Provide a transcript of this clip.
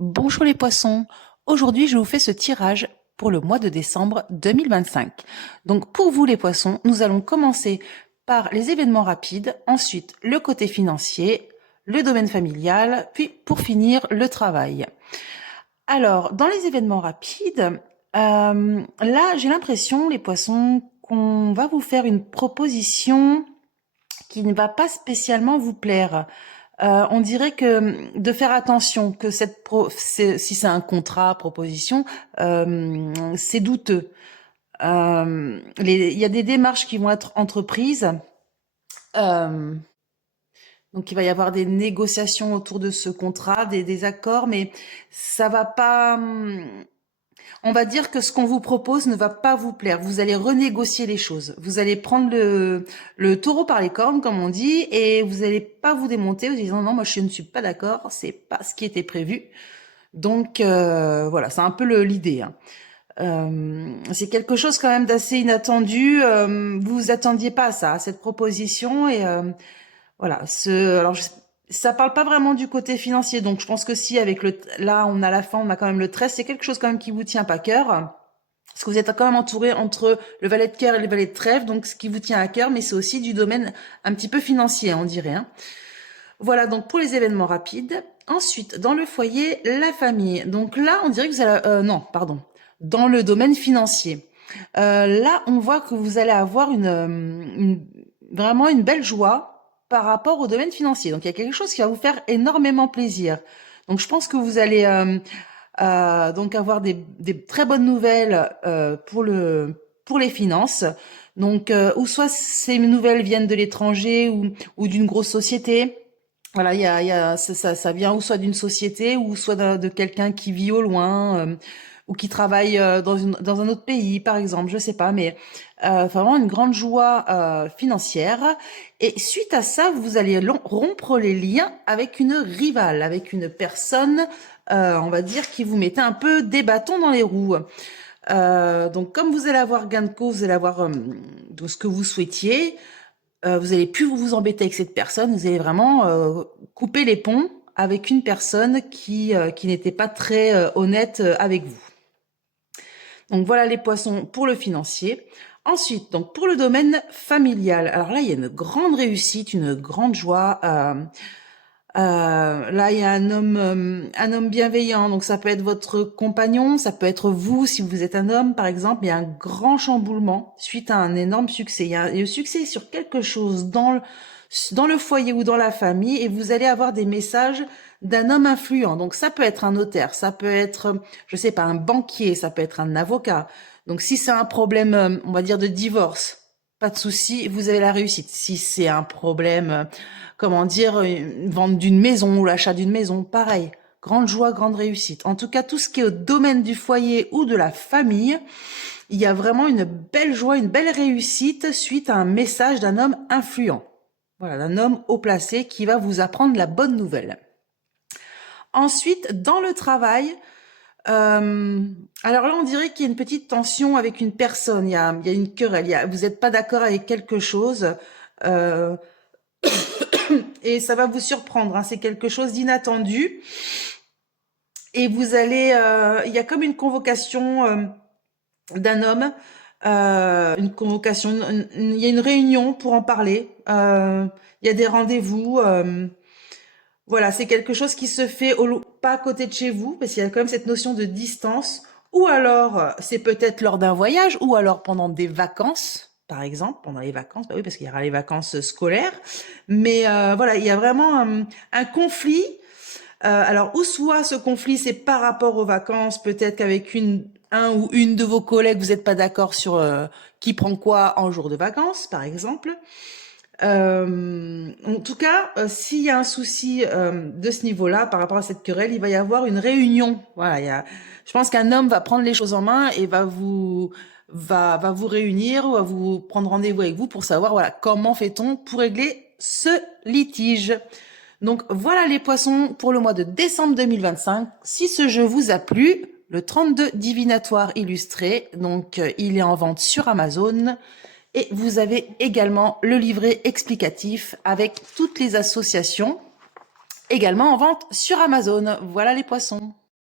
Bonjour les poissons, aujourd'hui je vous fais ce tirage pour le mois de décembre 2025. Donc pour vous les poissons, nous allons commencer par les événements rapides, ensuite le côté financier, le domaine familial, puis pour finir le travail. Alors dans les événements rapides, là j'ai l'impression les poissons qu'on va vous faire une proposition qui ne va pas spécialement vous plaire. On dirait que de faire attention que si c'est un contrat, proposition, c'est douteux. Il y a des démarches qui vont être entreprises. Euh, donc il va y avoir des négociations autour de ce contrat, des accords, mais ça va pas. On va dire que ce qu'on vous propose ne va pas vous plaire. Vous allez renégocier les choses. Vous allez prendre le taureau par les cornes, comme on dit, et vous n'allez pas vous démonter en disant non, moi je ne suis pas d'accord, c'est pas ce qui était prévu. Donc voilà, c'est un peu l'idée. Hein. C'est quelque chose quand même d'assez inattendu. Vous vous attendiez pas à ça, à cette proposition, et voilà. Ça parle pas vraiment du côté financier, donc je pense que si avec là on a la fin, on a quand même le 13, c'est quelque chose quand même qui vous tient pas à cœur, parce que vous êtes quand même entouré entre le valet de cœur et le valet de trèfle, donc ce qui vous tient à cœur, mais c'est aussi du domaine un petit peu financier, on dirait. Hein. Voilà donc pour les événements rapides. Ensuite, dans le foyer, la famille. Donc là, on dirait que vous allez, non, pardon, dans le domaine financier. Là, on voit que vous allez avoir vraiment une belle joie par rapport au domaine financier. Donc il y a quelque chose qui va vous faire énormément plaisir. Donc je pense que vous allez donc avoir des très bonnes nouvelles pour les finances. Donc ou soit ces nouvelles viennent de l'étranger ou d'une grosse société. Voilà, ça vient ou soit d'une société ou soit de quelqu'un qui vit au loin ou qui travaille dans un autre pays, par exemple, je sais pas, mais vraiment une grande joie financière. Et suite à ça, vous allez rompre les liens avec une rivale, avec une personne, on va dire, qui vous mettait un peu des bâtons dans les roues. Donc, comme vous allez avoir gain de cause, vous allez avoir de ce que vous souhaitiez. Vous allez plus vous embêter avec cette personne, vous allez vraiment couper les ponts avec une personne qui n'était pas très honnête avec vous. Donc voilà les poissons pour le financier. Ensuite, donc pour le domaine familial, alors là il y a une grande réussite, une grande joie. Là, il y a un homme bienveillant, donc ça peut être votre compagnon, ça peut être vous si vous êtes un homme, par exemple. Il y a un grand chamboulement suite à un énorme succès. Il y a le succès sur quelque chose dans le foyer ou dans la famille, et vous allez avoir des messages d'un homme influent. Donc ça peut être un notaire, ça peut être, je sais pas, un banquier, ça peut être un avocat. Donc si c'est un problème, on va dire de divorce, pas de souci, vous avez la réussite. Si c'est un problème comment dire, une vente d'une maison ou l'achat d'une maison, pareil. Grande joie, grande réussite. En tout cas, tout ce qui est au domaine du foyer ou de la famille, il y a vraiment une belle joie, une belle réussite suite à un message d'un homme influent. Voilà, d'un homme haut placé qui va vous apprendre la bonne nouvelle. Ensuite, dans le travail, alors là, on dirait qu'il y a une petite tension avec une personne. Il y a une querelle. Vous n'êtes pas d'accord avec quelque chose. Euh, et ça va vous surprendre. Hein, c'est quelque chose d'inattendu. Et vous allez, il y a comme une convocation d'un homme, une convocation, il y a une réunion pour en parler. Il y a des rendez-vous. Voilà, c'est quelque chose qui se fait pas à côté de chez vous, parce qu'il y a quand même cette notion de distance. Ou alors, c'est peut-être lors d'un voyage, ou alors pendant des vacances, par exemple, pendant les vacances, bah oui, parce qu'il y aura les vacances scolaires. Mais voilà, il y a vraiment un conflit. Alors, ou soit ce conflit, c'est par rapport aux vacances, peut-être qu'avec un ou une de vos collègues, vous n'êtes pas d'accord sur qui prend quoi en jour de vacances, par exemple. En tout cas, s'il y a un souci de ce niveau-là par rapport à cette querelle, il va y avoir une réunion. Voilà, je pense qu'un homme va prendre les choses en main et va vous réunir ou va vous prendre rendez-vous avec vous pour savoir voilà comment fait-on pour régler ce litige. Donc voilà les poissons pour le mois de décembre 2025. Si ce jeu vous a plu, le 32 divinatoire illustré, donc il est en vente sur Amazon. Et vous avez également le livret explicatif avec toutes les associations, également en vente sur Amazon. Voilà les poissons.